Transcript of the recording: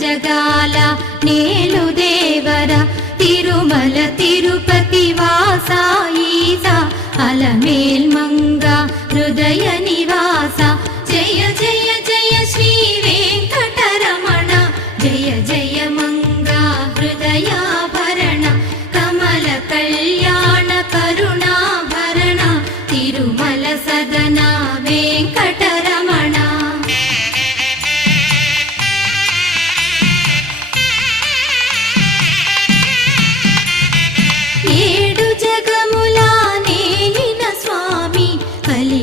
జగాల నేలు దేవర తిరుమల తిరుపతి వాసా ఈసా అలమేల్ మంగ హృదయ నివాస జయ జయ జయ శ్రీ వెంకటరమణ జయ జయ మంగ హృదయాభరణ కమల కళ్యాణ కరుణాభరణ తిరుమల సదన వెంకట